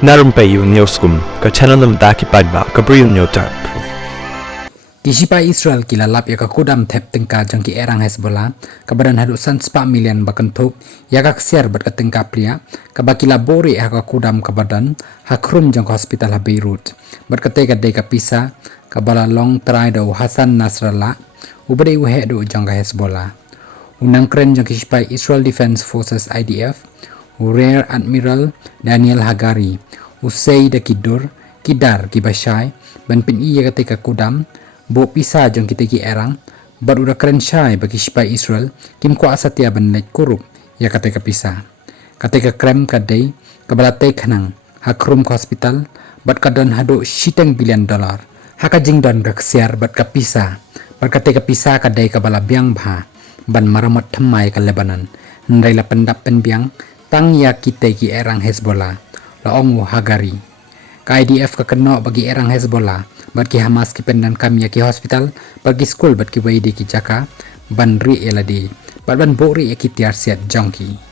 Narum payu neoskum ka chananam daki padba ka briu neotar. Kisipa Israel kila lap ya kudam thep tingka jangki erang Hezbollah kabadan hadu san spa million bakentuk ya siar bat tingka pria kabakila bori ya kudam kabadan hakrum jang hospital ha Beirut bat katega de pisa kabala long try do Hasan Nasrallah ubade uhe do jang Hezbollah unang kren jang kisipa Israel Defense Forces IDF Rear Admiral Daniel Hagari usai da kidar kibashai ban pin iya ketika kudam bo pisa jong kita ki erang bat udah keren syai bagi sipai Israel kim ko asatia ban lek kurup ya ketika pisa ketika krem kadai kabalate khanang hakrum hospital bat kadan hado $7 billion haka jingdan gaksiar bat kapisa bat ketika pisa kadai kabala biang bha ban maramat thamai ka Lebanon ndai la pendap pen biang tang ya kita ki erang Hezbollah la ongu Hagari ka IDF ka keno bagi erang Hezbollah bat ki Hamas ki pendan kami ya ki hospital bagi school bat ki waidi ki jaka ban ri eladi bat ban bori ya ki tiar siat jongki